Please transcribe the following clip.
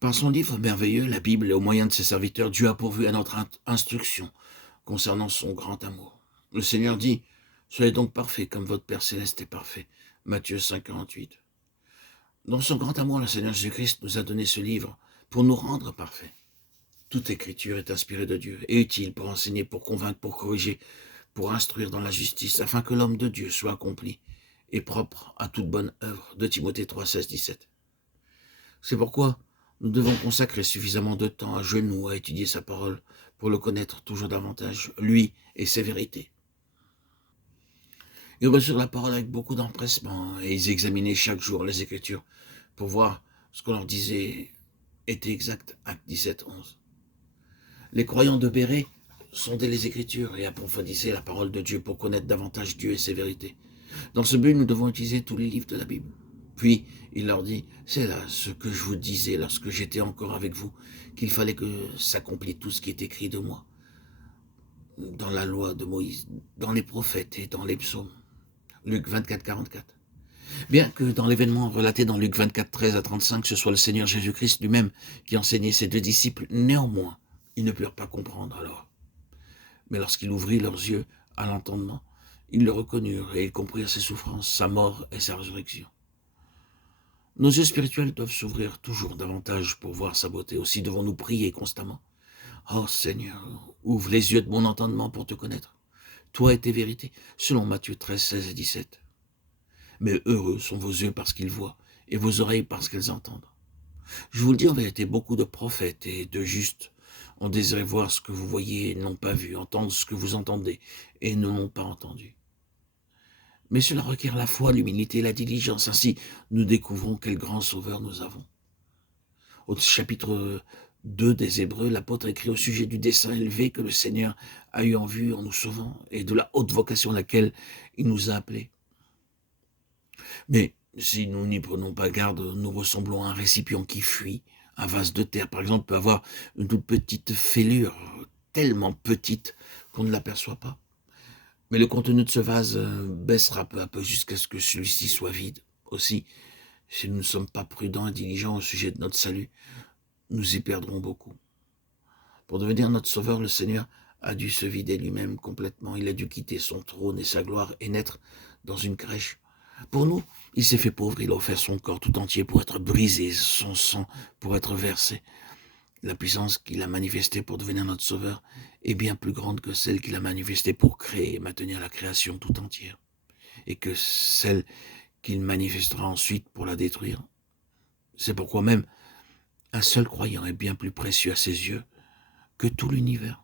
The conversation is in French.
Par son livre merveilleux, la Bible, et au moyen de ses serviteurs, Dieu a pourvu à notre instruction concernant son grand amour. Le Seigneur dit, « Soyez donc parfaits comme votre Père Céleste est parfait. » Matthieu 5, 48. Dans son grand amour, le Seigneur Jésus-Christ nous a donné ce livre pour nous rendre parfaits. Toute écriture est inspirée de Dieu et utile pour enseigner, pour convaincre, pour corriger, pour instruire dans la justice, afin que l'homme de Dieu soit accompli et propre à toute bonne œuvre. De Timothée 3, 16, 17. C'est pourquoi nous devons consacrer suffisamment de temps à genoux à étudier sa parole pour le connaître toujours davantage, lui et ses vérités. Ils reçurent la parole avec beaucoup d'empressement et ils examinaient chaque jour les Écritures pour voir ce qu'on leur disait était exact. Acte 17, 11. Les croyants de Béret sondaient les Écritures et approfondissaient la parole de Dieu pour connaître davantage Dieu et ses vérités. Dans ce but, nous devons utiliser tous les livres de la Bible. Puis, il leur dit, c'est là ce que je vous disais lorsque j'étais encore avec vous, qu'il fallait que s'accomplisse tout ce qui est écrit de moi, dans la loi de Moïse, dans les prophètes et dans les psaumes. Luc 24, 44. Bien que dans l'événement relaté dans Luc 24, 13 à 35, ce soit le Seigneur Jésus-Christ lui-même qui enseignait ses deux disciples, néanmoins, ils ne purent pas comprendre alors. Mais lorsqu'il ouvrit leurs yeux à l'entendement, ils le reconnurent et ils comprirent ses souffrances, sa mort et sa résurrection. Nos yeux spirituels doivent s'ouvrir toujours davantage pour voir sa beauté. Aussi devons-nous prier constamment. Oh Seigneur, ouvre les yeux de mon entendement pour te connaître, toi et tes vérités, selon Matthieu 13, 16 et 17. Mais heureux sont vos yeux parce qu'ils voient, et vos oreilles parce qu'elles entendent. Je vous le dis en vérité, beaucoup de prophètes et de justes ont désiré voir ce que vous voyez et n'ont pas vu, entendre ce que vous entendez et ne l'ont pas entendu. Mais cela requiert la foi, l'humilité et la diligence. Ainsi, nous découvrons quel grand sauveur nous avons. Au chapitre 2 des Hébreux, l'apôtre écrit au sujet du dessein élevé que le Seigneur a eu en vue en nous sauvant et de la haute vocation à laquelle il nous a appelés. Mais si nous n'y prenons pas garde, nous ressemblons à un récipient qui fuit. Un vase de terre, par exemple, peut avoir une toute petite fêlure, tellement petite qu'on ne l'aperçoit pas. Mais le contenu de ce vase baissera peu à peu jusqu'à ce que celui-ci soit vide. Aussi, si nous ne sommes pas prudents et diligents au sujet de notre salut, nous y perdrons beaucoup. Pour devenir notre sauveur, le Seigneur a dû se vider lui-même complètement. Il a dû quitter son trône et sa gloire et naître dans une crèche. Pour nous, il s'est fait pauvre, il a offert son corps tout entier pour être brisé, son sang pour être versé. La puissance qu'il a manifestée pour devenir notre sauveur est bien plus grande que celle qu'il a manifestée pour créer et maintenir la création tout entière, et que celle qu'il manifestera ensuite pour la détruire. C'est pourquoi même un seul croyant est bien plus précieux à ses yeux que tout l'univers.